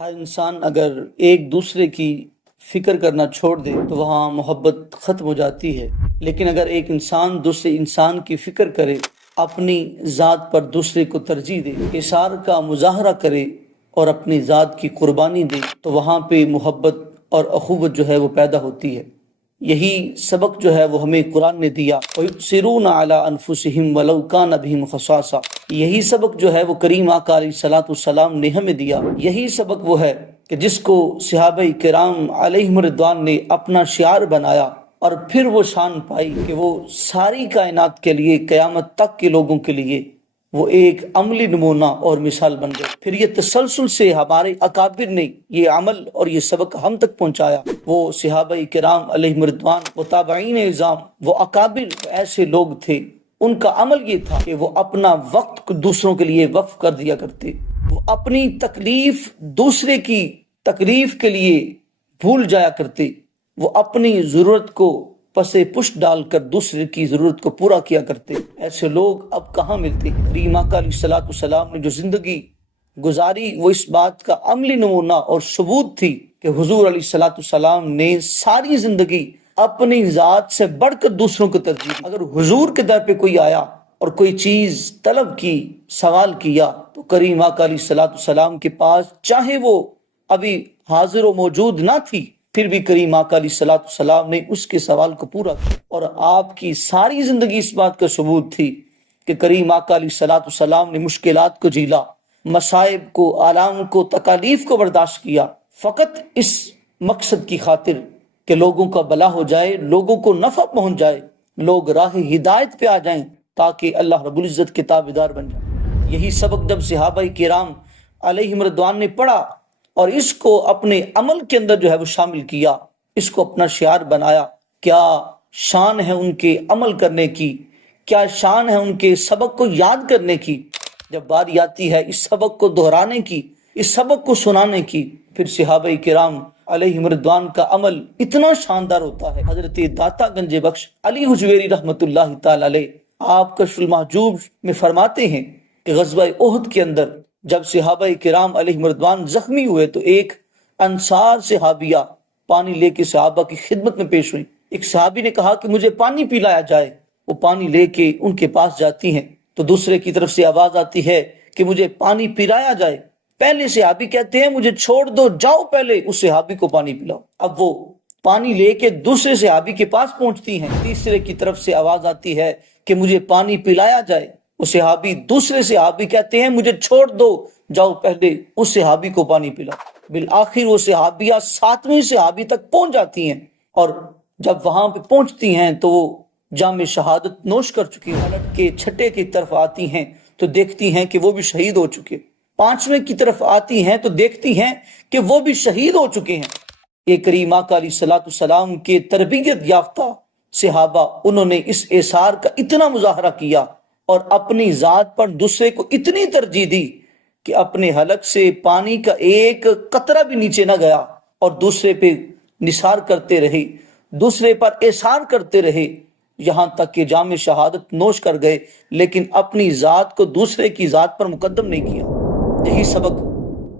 ہر انسان اگر ایک دوسرے کی فکر کرنا چھوڑ دے تو وہاں محبت ختم ہو جاتی ہے، لیکن اگر ایک انسان دوسرے انسان کی فکر کرے، اپنی ذات پر دوسرے کو ترجیح دے، اثار کا مظاہرہ کرے اور اپنی ذات کی قربانی دے تو وہاں پہ محبت اور اخوت جو ہے وہ پیدا ہوتی ہے۔ یہی سبق جو ہے وہ ہمیں قرآن نے دیا، وَيُؤْثِرُونَ عَلَىٰ أَنفُسِهِمْ وَلَوْ كَانَ بِهِمْ خَصَاصَةٌ۔ یہی سبق جو ہے وہ کریم آقا علیہ الصلوٰۃ والسلام نے ہمیں دیا۔ یہی سبق وہ ہے کہ جس کو صحابہ کرام علیہم رضوان نے اپنا شعار بنایا، اور پھر وہ شان پائی کہ وہ ساری کائنات کے لیے، قیامت تک کے لوگوں کے لیے وہ ایک عملی نمونہ اور مثال بن گئے۔ پھر یہ تسلسل سے ہمارے اکابر نے یہ عمل اور یہ سبق ہم تک پہنچایا۔ وہ صحابہ کرام علیہم رضوان، وہ تابعین اعظام، وہ اکابر ایسے لوگ تھے، ان کا عمل یہ تھا کہ وہ اپنا وقت دوسروں کے لیے وقف کر دیا کرتے، وہ اپنی تکلیف دوسرے کی تکلیف کے لیے بھول جایا کرتے، وہ اپنی ضرورت کو پسے پشت ڈال کر دوسرے کی ضرورت کو پورا کیا کرتے۔ ایسے لوگ اب کہاں ملتے ہیں؟ کریم آقا علیہ الصلوٰۃ والسلام نے جو زندگی گزاری وہ اس بات کا عملی نمونہ اور ثبوت تھی کہ حضور علیہ الصلوٰۃ والسلام نے ساری زندگی اپنی ذات سے بڑھ کر دوسروں کو ترجیح دی۔ اگر حضور کے در پہ کوئی آیا اور کوئی چیز طلب کی، سوال کیا، تو کریم آقا علیہ الصلوٰۃ والسلام کے پاس چاہے وہ ابھی حاضر و موجود نہ تھی، پھر بھی کریم آقا علیہ الصلوٰۃ والسلام نے اس کے سوال کو پورا کیا۔ اور آپ کی ساری زندگی اس بات کا ثبوت تھی کہ کریم آقا علیہ الصلوٰۃ والسلام نے مشکلات کو جھیلا، مصائب کو، آلام کو، تکالیف کو برداشت کیا، فقط اس مقصد کی خاطر کہ لوگوں کا بھلا ہو جائے، لوگوں کو نفع پہنچ جائے، لوگ راہ ہدایت پہ آ جائیں تاکہ اللہ رب العزت کے تابعدار بن جائیں۔ یہی سبق جب صحابہ کرام علیہم رضوان نے پڑھا اور اس کو اپنے عمل کے اندر جو ہے وہ شامل کیا، اس کو اپنا شعار بنایا، کیا شان ہے ان کے عمل کرنے کی، کیا شان ہے ان کے سبق کو یاد کرنے کی۔ جب باری آتی ہے اس سبق کو دہرانے کی، اس سبق کو سنانے کی، پھر صحابہ کرام علیہم رضوان کا عمل اتنا شاندار ہوتا ہے۔ حضرت داتا گنج بخش علی حجویری رحمۃ اللہ تعالی علیہ آپ کشف المحجوب میں فرماتے ہیں کہ غزوہ احد کے اندر جب صحابہ کرام علیہم رضوان زخمی ہوئے تو ایک انصار صحابیہ پانی لے کے صحابہ کی خدمت میں پیش ہوئی۔ ایک صحابی نے کہا کہ مجھے پانی پلایا جائے، وہ پانی لے کے ان کے پاس جاتی ہیں تو دوسرے کی طرف سے آواز آتی ہے کہ مجھے پانی پلایا جائے۔ پہلے صحابی کہتے ہیں مجھے چھوڑ دو، جاؤ پہلے اس صحابی کو پانی پلاؤ۔ اب وہ پانی لے کے دوسرے صحابی کے پاس پہنچتی ہیں، تیسرے کی طرف سے آواز آتی ہے کہ مجھے پانی پلایا جائے۔ وہ صحابی دوسرے صحابی کہتے ہیں مجھے چھوڑ دو، جاؤ پہلے اس صحابی کو پانی پلاؤ۔ بالآخر وہ صحابیہ ساتویں صحابی تک پہنچ جاتی ہیں، اور جب وہاں پہ پہنچتی ہیں تو وہ جام شہادت نوش کر چکی ہیں۔ پلٹ کے چھٹے کی طرف آتی ہیں تو دیکھتی ہیں کہ وہ بھی شہید ہو چکے، پانچویں کی طرف آتی ہیں تو دیکھتی ہیں کہ وہ بھی شہید ہو چکے ہیں۔ یہ کریم آقا علیہ الصلوٰۃ والسلام کے تربیت یافتہ صحابہ، انہوں نے اس اثار کا اتنا مظاہرہ کیا اور اپنی ذات پر دوسرے کو اتنی ترجیح دی کہ اپنے حلق سے پانی کا ایک قطرہ بھی نیچے نہ گیا، اور دوسرے پہ نثار کرتے رہے، دوسرے پر اثار کرتے رہے، یہاں تک کہ جام شہادت نوش کر گئے، لیکن اپنی ذات کو دوسرے کی ذات پر مقدم نہیں کیا۔ یہی سبق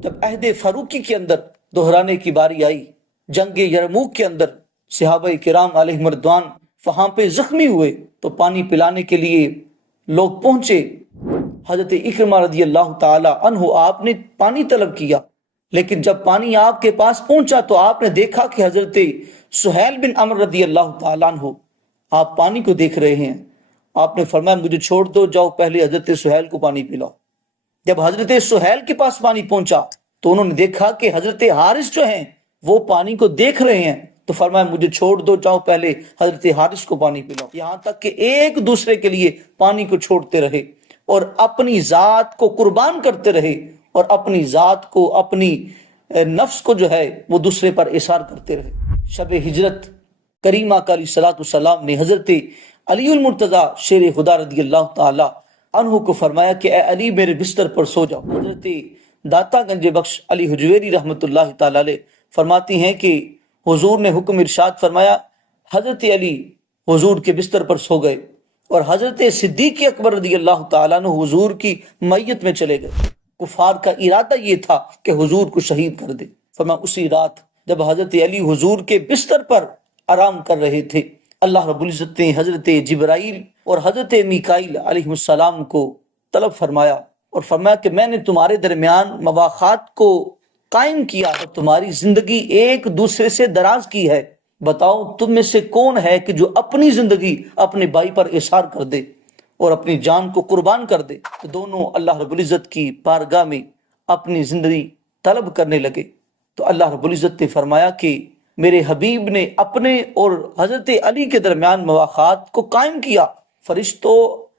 جب عہد فاروقی کے اندر دہرانے کی باری آئی، جنگ یرموک کے اندر صحابہ کرام علیہم رضوان وہاں پہ زخمی ہوئے تو پانی پلانے کے لیے لوگ پہنچے۔ حضرت اکرمہ رضی اللہ تعالی عنہ آپ نے پانی طلب کیا، لیکن جب پانی آپ کے پاس پہنچا تو آپ نے دیکھا کہ حضرت سہیل بن عمرو رضی اللہ تعالی عنہ آپ پانی کو دیکھ رہے ہیں۔ آپ نے فرمایا مجھے چھوڑ دو، جاؤ پہلے حضرت سہیل کو پانی پلاؤ۔ جب حضرت سہیل کے پاس پانی پہنچا تو انہوں نے دیکھا کہ حضرت حارث جو ہیں وہ پانی کو دیکھ رہے ہیں، تو فرمایا مجھے چھوڑ دو، جاؤ پہلے حضرت حارث کو پانی پلاؤ۔ یہاں تک کہ ایک دوسرے کے لیے پانی کو چھوڑتے رہے اور اپنی ذات کو قربان کرتے رہے، اور اپنی ذات کو، اپنی نفس کو جو ہے وہ دوسرے پر اثار کرتے رہے۔ شب ہجرت کریم آقا علیہ الصلوٰۃ والسلام نے حضرت علی المرتضیٰ شیر خدا رضی اللہ تعالی عنہ کو فرمایا کہ اے علی میرے بستر پر سو جاؤ۔ حضرت داتا گنج بخش علی حجویری رحمۃ اللہ تعالی علیہ فرماتی ہیں کہ حضور نے حکم ارشاد فرمایا، حضرت علی حضور کے بستر پر سو گئے، اور حضرت صدیق اکبر رضی اللہ تعالیٰ عنہ حضور کی میت میں چلے گئے۔ کفار کا ارادہ یہ تھا کہ حضور کو شہید کر دے۔ فرمایا اسی رات جب حضرت علی حضور کے بستر پر آرام کر رہے تھے، اللہ رب العزت نے حضرت جبرائیل اور حضرت میکائیل علیہ السلام کو طلب فرمایا اور فرمایا کہ میں نے تمہارے درمیان مواخات کو قائم کیا اور تمہاری زندگی ایک دوسرے سے دراز کی ہے، بتاؤ تم میں سے کون ہے کہ جو اپنی زندگی اپنے بھائی پر اثار کر دے اور اپنی جان کو قربان کر دے۔ تو دونوں اللہ رب العزت کی بارگاہ میں اپنی زندگی طلب کرنے لگے۔ تو اللہ رب العزت نے فرمایا کہ میرے حبیب نے اپنے اور حضرت علی کے درمیان مواخات کو قائم کیا۔ فرشتوں،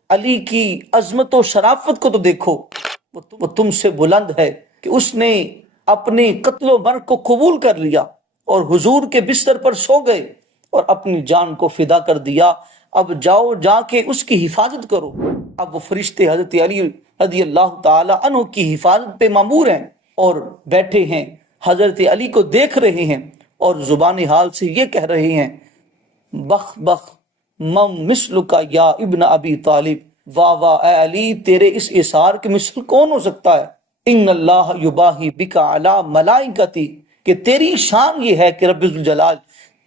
علی کی عظمت و شرافت کو تو دیکھو، وہ تم سے بلند ہے کہ اس نے اپنے قتل و مرگ کو قبول کر لیا اور حضور کے بستر پر سو گئے اور اپنی جان کو فدا کر دیا۔ اب جاؤ جا کے اس کی حفاظت کرو۔ اب وہ فرشتے حضرت علی رضی اللہ تعالی عنہ کی حفاظت پہ مامور ہیں اور بیٹھے ہیں، حضرت علی کو دیکھ رہے ہیں اور زبان حال سے یہ کہہ رہے ہیں، بخ بخ مم مثل کا یا ابن ابی طالب، واہ واہ اے علی، تیرے اس اثار کے مثل کون ہو سکتا ہے؟ ان اللہ یباہی بک علی ملائکتی، کہ تیری شان یہ ہے کہ رب الجلال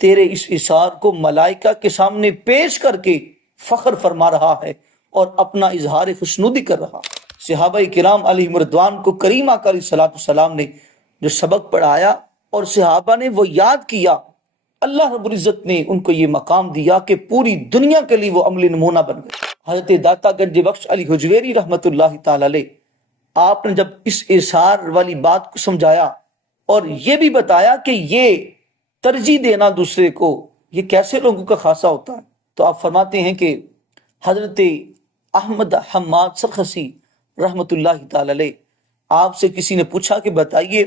تیرے اس اثار کو ملائکہ کے سامنے پیش کر کے فخر فرما رہا ہے اور اپنا اظہار خوشنودی کر رہا۔ صحابہ کرام علیہم رضوان کو کریم آقا علیہ السلام نے جو سبق پڑھایا اور صحابہ نے وہ یاد کیا، اللہ رب العزت نے ان کو یہ مقام دیا کہ پوری دنیا کے لیے وہ عملی نمونہ بن گئے۔ حضرت داتا گنج بخش علی حجویری رحمۃ اللہ تعالی علیہ، آپ نے جب اس اثار والی بات کو سمجھایا اور یہ بھی بتایا کہ یہ ترجیح دینا دوسرے کو یہ کیسے لوگوں کا خاصہ ہوتا ہے، تو آپ فرماتے ہیں کہ حضرت احمد حماد سرخسی رحمۃ اللہ تعالی علیہ، آپ سے کسی نے پوچھا کہ بتائیے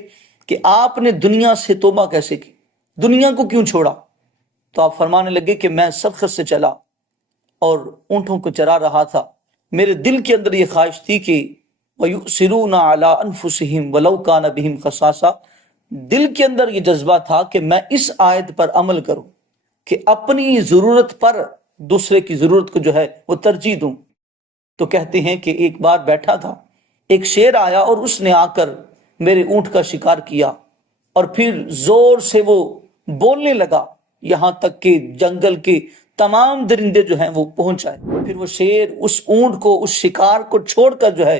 کہ آپ نے دنیا سے توبہ کیسے کی، دنیا کو کیوں چھوڑا؟ تو آپ فرمانے لگے کہ میں سرخس سے چلا اور اونٹوں کو چرا رہا تھا، میرے دل کے اندر یہ خواہش تھی کہ وَيُؤْثِرُونَ عَلَىٰ أَنفُسِهِمْ وَلَوْ كَانَ بِهِمْ خَصَاصَةٌ، دل کے اندر یہ جذبہ تھا کہ میں اس آیت پر عمل کروں کہ اپنی ضرورت پر دوسرے کی ضرورت کو جو ہے وہ ترجیح دوں۔ تو کہتے ہیں کہ ایک بار بیٹھا تھا، ایک شیر آیا اور اس نے آ کر میرے اونٹ کا شکار کیا اور پھر زور سے وہ بولنے لگا یہاں تک کہ جنگل کے تمام درندے جو ہیں وہ پہنچ آئے۔ پھر وہ شیر اس اونٹ کو، اس شکار کو چھوڑ کر جو ہے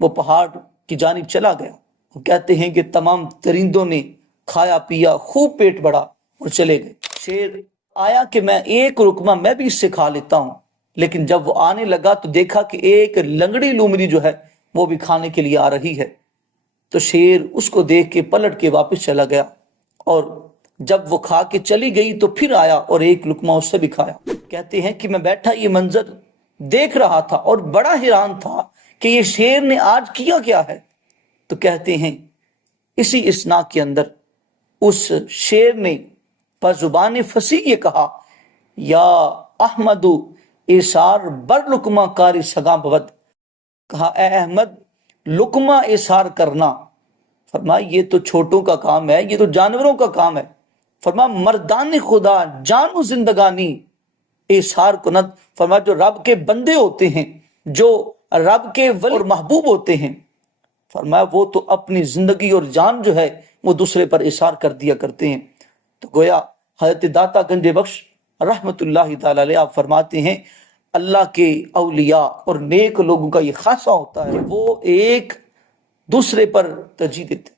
وہ پہاڑ کی جانب چلا گیا۔ وہ کہتے ہیں کہ تمام درندوں نے کھایا پیا، خوب پیٹ بڑھا اور چلے گئے۔ شیر آیا کہ میں ایک رکمہ میں بھی اس سے کھا لیتا ہوں، لیکن جب وہ آنے لگا تو دیکھا کہ ایک لنگڑی لومڑی جو ہے وہ بھی کھانے کے لیے آ رہی ہے، تو شیر اس کو دیکھ کے پلٹ کے واپس چلا گیا اور جب وہ کھا کے چلی گئی تو پھر آیا اور ایک لقمہ اس سے بھی کھایا۔ کہتے ہیں کہ میں بیٹھا یہ منظر دیکھ رہا تھا اور بڑا حیران تھا کہ یہ شیر نے آج کیا کیا ہے۔ تو کہتے ہیں اسی اسنا کے اندر اس شیر نے بزبان فصیح یہ کہا، یا احمد ایثار بر لقمہ کاری سگاں بود، کہا اے احمد لقمہ ایثار کرنا، فرمایا یہ تو چھوٹوں کا کام ہے، یہ تو جانوروں کا کام ہے۔ فرمایا مردان خدا جان و زندگانی ایثار کنت، فرمایا جو رب کے بندے ہوتے ہیں، جو رب کے ولی اور محبوب ہوتے ہیں، فرمایا وہ تو اپنی زندگی اور جان جو ہے وہ دوسرے پر ایثار کر دیا کرتے ہیں۔ تو گویا حضرت داتا گنج بخش رحمت اللہ تعالی علیہ آپ فرماتے ہیں اللہ کے اولیاء اور نیک لوگوں کا یہ خاصہ ہوتا ہے کہ وہ ایک دوسرے پر ترجیح دیتے ہیں۔